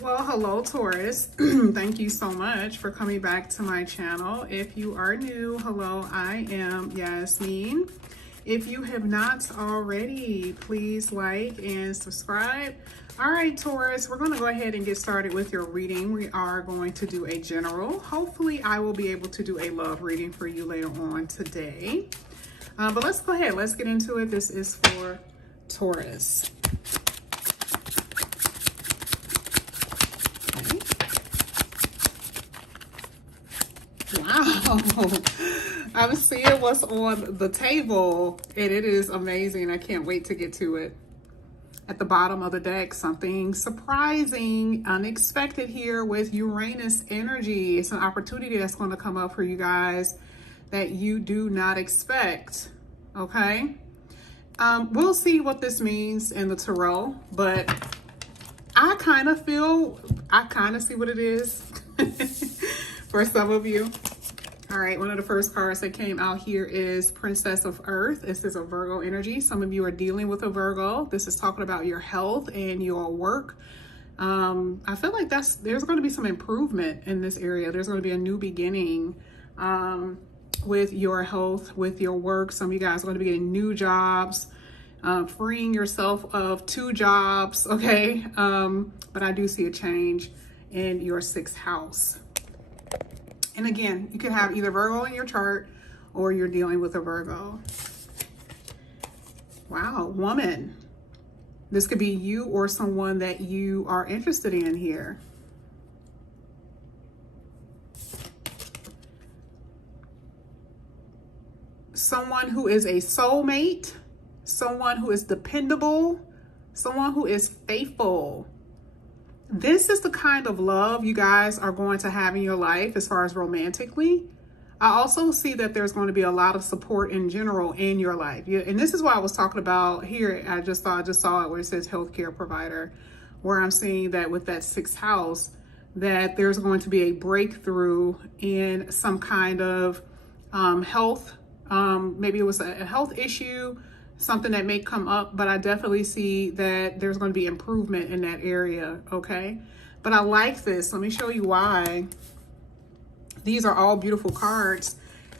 Well, hello Taurus. Thank you so much for coming back to my channel. If you are new, hello, I am Yasmin. If you have not already, please like and subscribe. All right, Taurus, we're going to go ahead and get started with your reading. We are going to do a general. Hopefully, I will be able to do a love reading for you later on today. But let's go ahead. Let's get into it. This is for Taurus. Wow, I'm seeing what's on the table and it is amazing. I can't wait to get to it. At the bottom of the deck, something surprising, unexpected here with Uranus energy. It's an opportunity that's going to come up for you guys that you do not expect, okay? We'll see what this means in the tarot, but I kind of see what it is for some of you. All right, one of the first cards that came out here is Princess of Earth. This is a Virgo energy. Some of you are dealing with a Virgo. This is talking about your health and your work. I feel like there's going to be some improvement in this area. There's going to be a new beginning with your health, with your work. Some of you guys are going to be getting new jobs, freeing yourself of 2 jobs, okay? But I do see a change in your 6th house. And again, you could have either Virgo in your chart or you're dealing with a Virgo. Wow, woman. This could be you or someone that you are interested in here. Someone who is a soulmate, someone who is dependable, someone who is faithful. This is the kind of love you guys are going to have in your life as far as romantically. I also see that there's going to be a lot of support in general in your life. And this is what I was talking about here. I just saw it where it says healthcare provider, where I'm seeing that with that 6th house, that there's going to be a breakthrough in some kind of health. Maybe it was a health issue, something that may come up, but I definitely see that there's going to be improvement in that area, okay? But I like this. Let me show you why. These are all beautiful cards.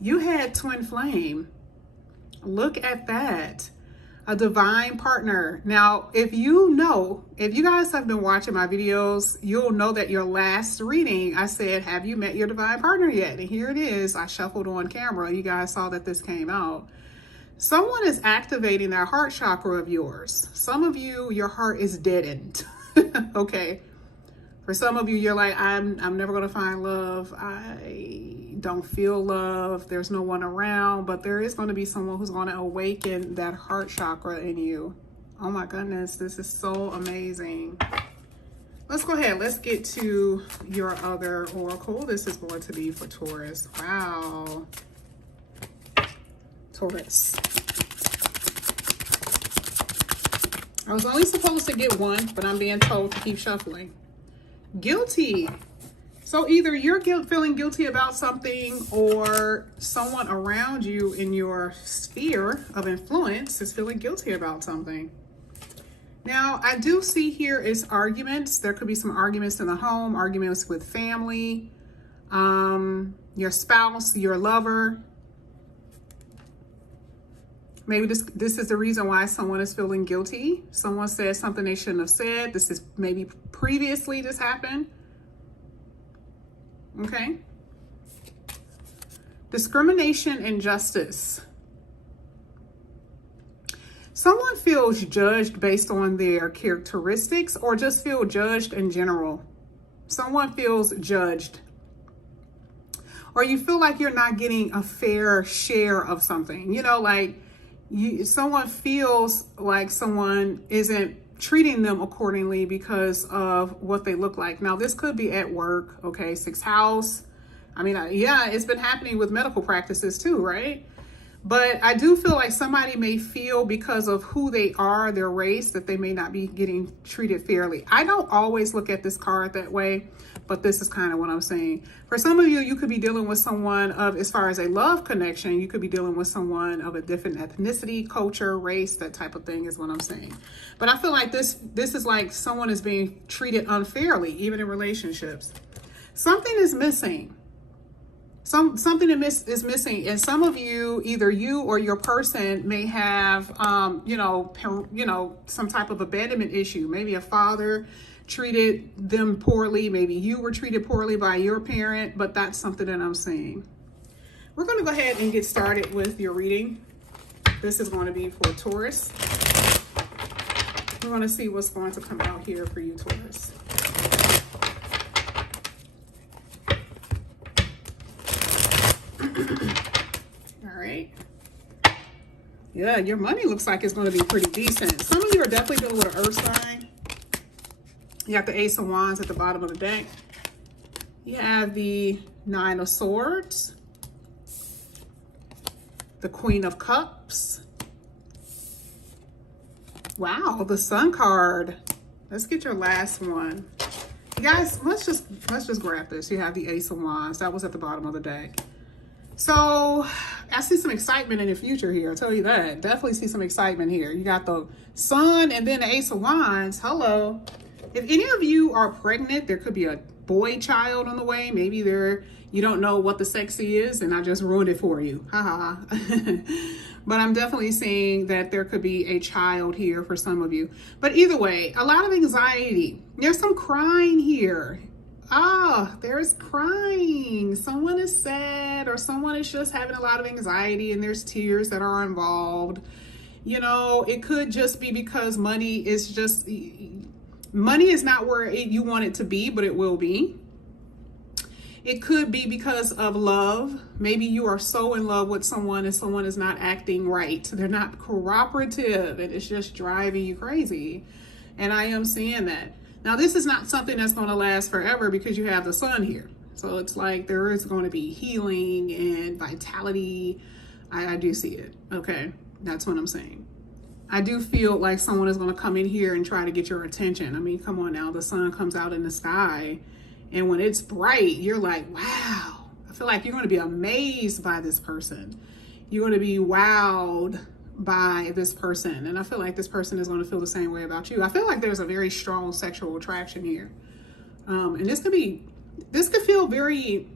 You had twin flame. Look at that. A divine partner. Now, if you guys have been watching my videos, you'll know that your last reading, I said, have you met your divine partner yet? And here it is. I shuffled on camera. You guys saw that this came out. Someone is activating that heart chakra of yours. Some of you, your heart is deadened. Okay. For some of you, you're like, I'm never going to find love. I don't feel love. There's no one around, but there is going to be someone who's going to awaken that heart chakra in you. Oh my goodness. This is so amazing. Let's go ahead. Let's get to your other oracle. This is going to be for Taurus. Wow. Taurus. I was only supposed to get one, but I'm being told to keep shuffling. Guilty. So either you're feeling guilty about something or someone around you in your sphere of influence is feeling guilty about something. Now, I do see here is arguments. There could be some arguments in the home, arguments with family, your spouse, your lover. Maybe this is the reason why someone is feeling guilty. Someone said something they shouldn't have said. This is maybe previously this happened. Okay. Discrimination and justice. Someone feels judged based on their characteristics or just feel judged in general. Someone feels judged. Or you feel like you're not getting a fair share of something. You know, like someone feels like someone isn't treating them accordingly because of what they look like. Now, this could be at work, okay, 6th house. I mean, yeah, it's been happening with medical practices too, right? But I do feel like somebody may feel because of who they are, their race, that they may not be getting treated fairly. I don't always look at this card that way, but this is kind of what I'm saying. For some of you, you could be dealing with someone of, as far as a love connection, you could be dealing with someone of a different ethnicity, culture, race, that type of thing is what I'm saying. But I feel like this is like someone is being treated unfairly, even in relationships. Something is missing. Something is missing, and some of you, either you or your person, may have, some type of abandonment issue. Maybe a father treated them poorly. Maybe you were treated poorly by your parent, but that's something that I'm seeing. We're going to go ahead and get started with your reading. This is going to be for Taurus. We're going to see what's going to come out here for you, Taurus. All right. Yeah, your money looks like it's going to be pretty decent. Some of you are definitely dealing with an earth sign. You got the Ace of Wands at the bottom of the deck. You have the Nine of Swords, the Queen of Cups. Wow, the Sun card. Let's get your last one. You guys, let's just grab this. You have the Ace of Wands. That was at the bottom of the deck. So I see some excitement in the future here. I'll tell you that. Definitely see some excitement here. You got the Sun and then the Ace of Wands. Hello. If any of you are pregnant, there could be a boy child on the way. Maybe you don't know what the sex is, and I just ruined it for you. Ha ha. But I'm definitely seeing that there could be a child here for some of you. But either way, a lot of anxiety. There's some crying here. There's crying. Someone is sad, or someone is just having a lot of anxiety, and there's tears that are involved. You know, it could just be because money is not where you want it to be, but it will be. It could be because of love. Maybe you are so in love with someone and someone is not acting right. They're not cooperative, and it's just driving you crazy. And I am seeing that. Now, this is not something that's going to last forever because you have the Sun here. So it's like there is going to be healing and vitality. I do see it. Okay. That's what I'm saying. I do feel like someone is going to come in here and try to get your attention. I mean, come on now. The sun comes out in the sky, and when it's bright, you're like, wow. I feel like you're going to be amazed by this person. You're going to be wowed by this person. And I feel like this person is going to feel the same way about you. I feel like there's a very strong sexual attraction here. And this could feel very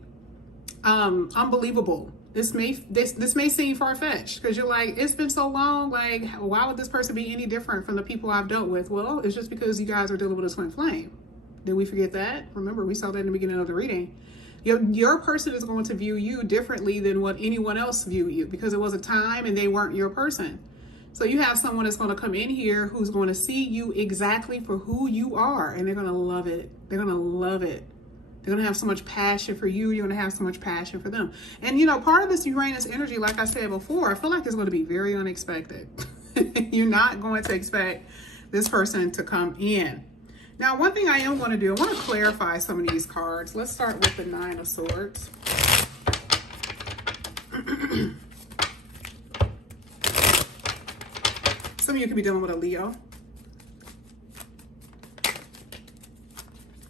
unbelievable. This may seem far-fetched because you're like, it's been so long. Like, why would this person be any different from the people I've dealt with? Well, it's just because you guys are dealing with a twin flame. Did we forget that? Remember, we saw that in the beginning of the reading. Your person is going to view you differently than what anyone else viewed you because it was a time and they weren't your person. So you have someone that's going to come in here who's going to see you exactly for who you are, and they're going to love it. They're going to love it. They're going to have so much passion for you. You're going to have so much passion for them. And, you know, part of this Uranus energy, like I said before, I feel like it's going to be very unexpected. You're not going to expect this person to come in. Now, one thing I am going to do, I want to clarify some of these cards. Let's start with the Nine of Swords. Some of you could be dealing with a Leo.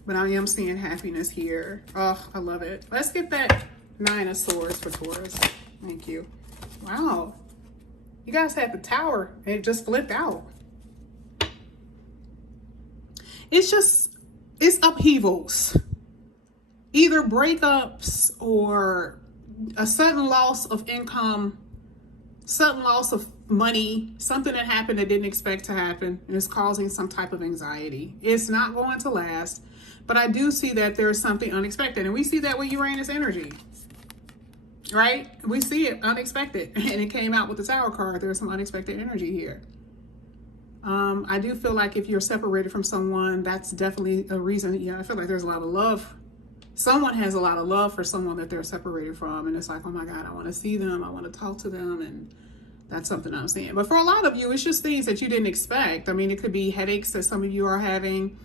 But I am seeing happiness here. Oh, I love it. Let's get that Nine of Swords for Taurus. Thank you. Wow. You guys had the Tower and it just flipped out. It's upheavals. Either breakups or a sudden loss of income, sudden loss of money, something that happened that didn't expect to happen, and it's causing some type of anxiety. It's not going to last, but I do see that there's something unexpected, and we see that with Uranus energy, right? We see it unexpected, and it came out with the Tower card. There's some unexpected energy here. I do feel like if you're separated from someone, that's definitely a reason. Yeah, I feel like there's a lot of love. Someone has a lot of love for someone that they're separated from, and it's like, oh my God, I want to see them. I want to talk to them, and that's something I'm seeing. But for a lot of you, it's just things that you didn't expect. I mean, it could be headaches that some of you are having.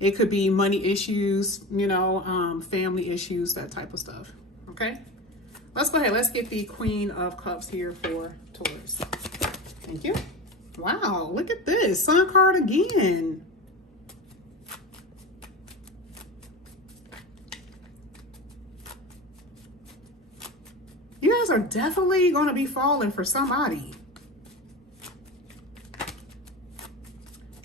It could be money issues, you know, family issues, that type of stuff. Okay. Let's go ahead. Let's get the Queen of Cups here for Taurus. Thank you. Wow, look at this. Sun card again. You guys are definitely going to be falling for somebody.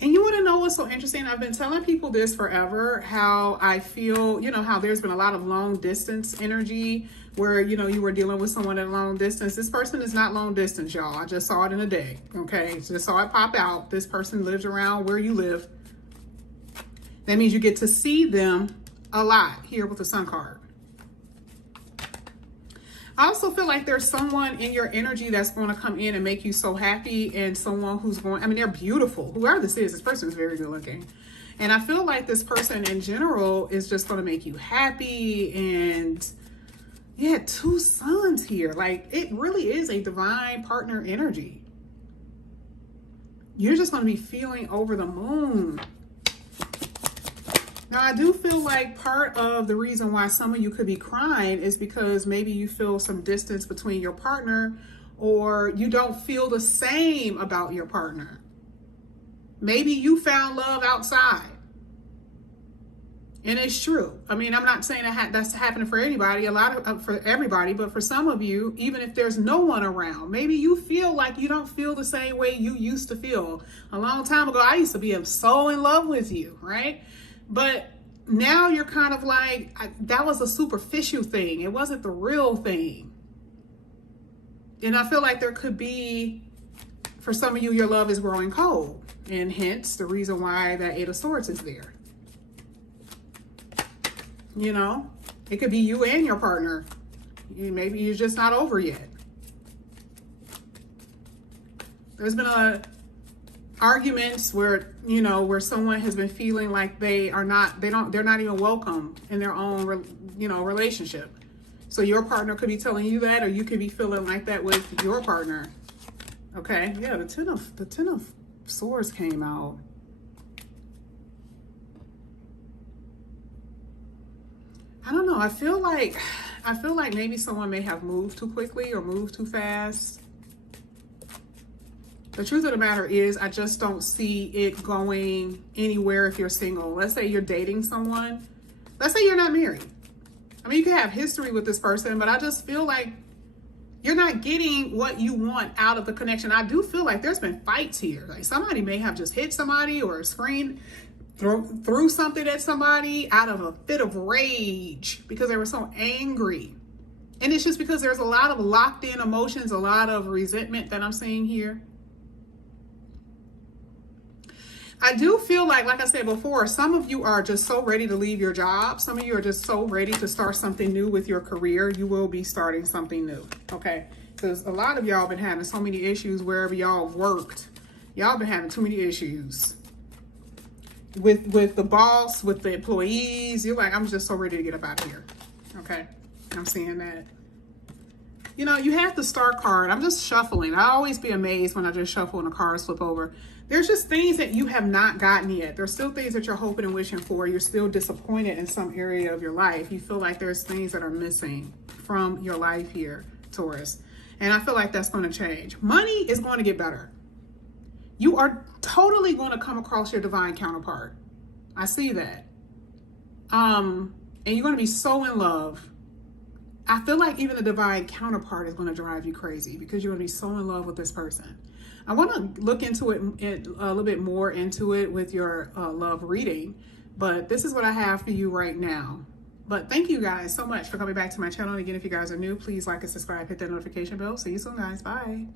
And you want to know what's so interesting? I've been telling people this forever, how I feel, you know, how there's been a lot of long distance energy where, you know, you were dealing with someone at a long distance. This person is not long distance, y'all. I just saw it in a day. Okay. Just saw it pop out. This person lives around where you live. That means you get to see them a lot here with the Sun card. I also feel like there's someone in your energy that's going to come in and make you so happy, and someone who's going, I mean, they're beautiful. Whoever this person is very good looking. And I feel like this person in general is just going to make you happy. And yeah, 2 suns here. Like, it really is a divine partner energy. You're just going to be feeling over the moon. Now, I do feel like part of the reason why some of you could be crying is because maybe you feel some distance between your partner, or you don't feel the same about your partner. Maybe you found love outside. And it's true. I mean, I'm not saying that's happening for anybody, for everybody, but for some of you, even if there's no one around, maybe you feel like you don't feel the same way you used to feel. A long time ago, I used to be so in love with you, right? But now you're kind of like, that was a superficial thing. It wasn't the real thing. And I feel like there could be, for some of you, your love is growing cold. And hence the reason why that 8 of Swords is there. You know, it could be you and your partner. Maybe you're just not over yet. There's been arguments where, you know, where someone has been feeling like they're not even welcome in their own, you know, relationship. So your partner could be telling you that, or you could be feeling like that with your partner. Okay. Yeah. The 10 of Swords came out. I don't know. I feel like maybe someone may have moved too quickly or moved too fast. The truth of the matter is, I just don't see it going anywhere if you're single. Let's say you're dating someone. Let's say you're not married. I mean, you can have history with this person, but I just feel like you're not getting what you want out of the connection. I do feel like there's been fights here. Like, somebody may have just hit somebody or threw something at somebody out of a fit of rage because they were so angry. And it's just because there's a lot of locked in emotions, a lot of resentment that I'm seeing here. I do feel like I said before, some of you are just so ready to leave your job. Some of you are just so ready to start something new with your career. You will be starting something new, okay? Because a lot of y'all been having so many issues wherever y'all worked. Y'all been having too many issues with the boss, with the employees. You're like, I'm just so ready to get up out of here, okay? I'm seeing that. You know, you have the Star card. I'm just shuffling. I always be amazed when I just shuffle and the cards flip over. There's just things that you have not gotten yet. There's still things that you're hoping and wishing for. You're still disappointed in some area of your life. You feel like there's things that are missing from your life here, Taurus. And I feel like that's going to change. Money is going to get better. You are totally going to come across your divine counterpart. I see that. And you're going to be so in love. I feel like even the divine counterpart is going to drive you crazy because you're going to be so in love with this person. I want to look into it a little bit more into it with your love reading, but this is what I have for you right now. But thank you guys so much for coming back to my channel. And again, if you guys are new, please like and subscribe, hit that notification bell. See you soon, guys. Bye.